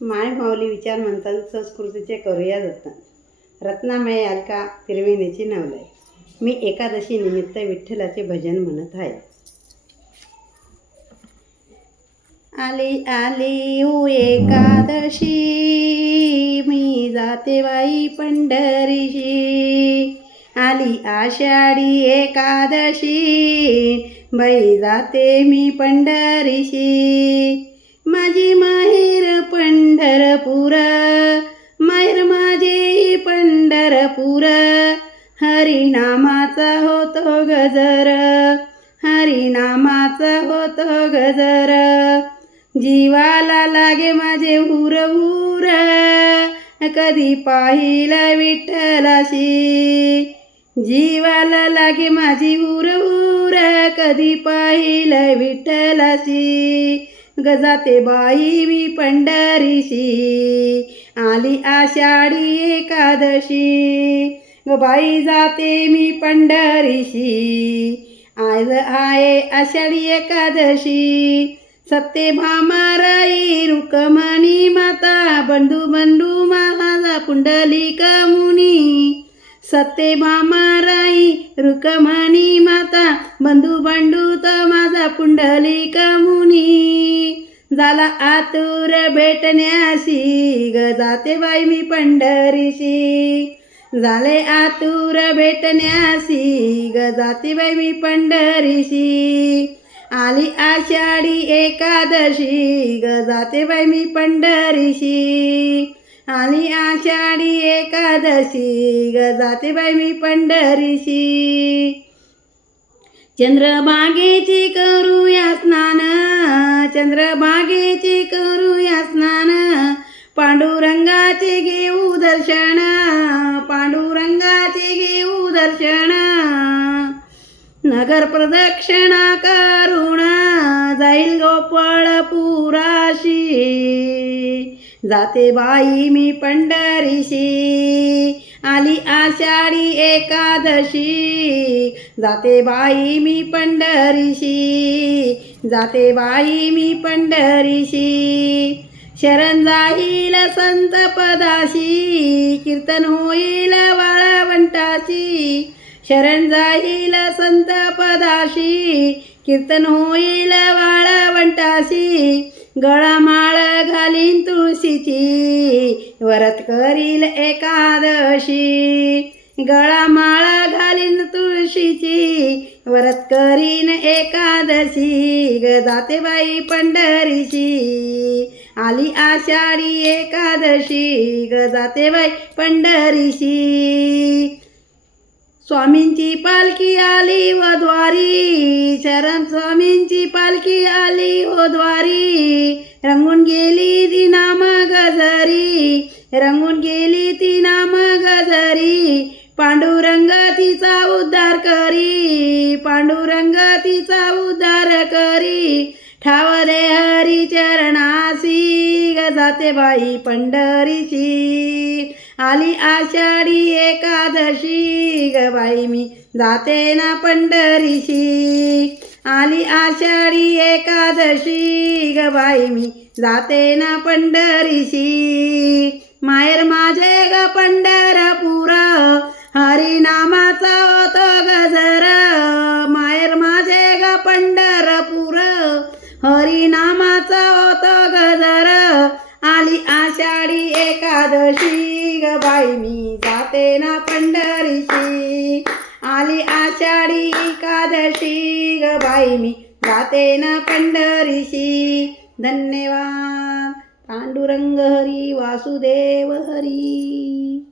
माय माऊली विचार मंथन संस्कृतीचे करूया जतन. रत्नामय अलका तिरवेणीची नवलाई. मी एकादशी निमित्त विठ्ठलाचे भजन म्हणत आहे. आली आली ओ एकादशी, मी जाते बाई पंढरीशी. आली आषाढी एकादशी, बाई जाते मी पंढरीशी. माझी माहेर पंढरपूर, माहेर माझे पंढरपूर. हरिनामाचा होतो गजर, हरिनामाचा होतो गजर. जीवाला लागे माझे हुर हुर, कधी पाहिला विठ्ठलाशी. जीवाला लागे माझी हुर हुर, कधी पाहिलं विठ्ठलाशी. गजाते बाई मी पंढरीशी, आली आषाढी एकादशी. ग बाई जाते मी पंढरीशी, आज आहे आषाढी एकादशी. सत्यभामाराई रुक्मिणी माता, बंडू बंडू माझा पुंडलिक मुनी. सत्यभामाराई रुक्मिणी माता, बंधू बंडू तो माझा पुंडलिक मुनी. झाला आतुर भेटण्याशी, ग जाते बाई मी पंढरीशी. झाले आतुर भेटण्याशी, ग जाते बाई मी पंढरीशी. आली आषाढी एकादशी, ग जाते बाई मी पंढरीशी. आली आषाढी एकादशी, ग जाते बाई मी पंढरीशी. चंद्रभागेची करूया स्नान, चंद्रभागेची करूया स्नान. पांडुरंगाचे घेऊ दर्शन, पांडुरंगाचे घेऊ दर्शन. नगर प्रदक्षिणा करून जाईल गोपाळपुराशी. जाते बाई मी पंढरीशी, आली आषाढी एकादशी. जाते बाई मी पंढरीशी, जाते बाई मी पंढरीशी. शरण जाईल संत पदाशी, कीर्तन होईल वाळवंटाची. शरण जाईल संत पदाशी, कीर्तन होईल वाळवंटाशी. गळामाळ घालीन तुळशीची, व्रत करील एकादशी. गळामाळ घालीन तुळशीची, व्रत करीन एकादशी. ग जाते बाई पंढरीशी, आली आषाढी एकादशी. ग जाते बाई पंढरीशी. स्वामींची पालखी आली व द्वारी, शरण स्वामींची पालखी आली व द्वारी. रंगून गेली ती नाम गजरी, रंगून गेली ती नाम गजरी. पांडुरंग तिचा उद्धार करी, पांडुरंग तिचा उद्धार करी. ठावले हरी चरणासी, ग जाते बाई पंढरीची. आली आषाढी एकादशी, ग बाई मी जाते ना पंढरीशी. आली आषाढी एकादशी, ग बाई मी जाते ना पंढरीशी. माहेर माझे ग पंढरपूर, हरिनामाचा होतो गजर. माहेर माझे ग पंढरपूर, हरिनामाचा होतो गजर. आली आषाढी एकादशी, ग बाई मी जाते ना पंढरीशी. आली आषाढी एकादशी, ग बाई मी जाते ना पंढरीशी. धन्यवाद. पांडुरंग हरी, वासुदेव हरी.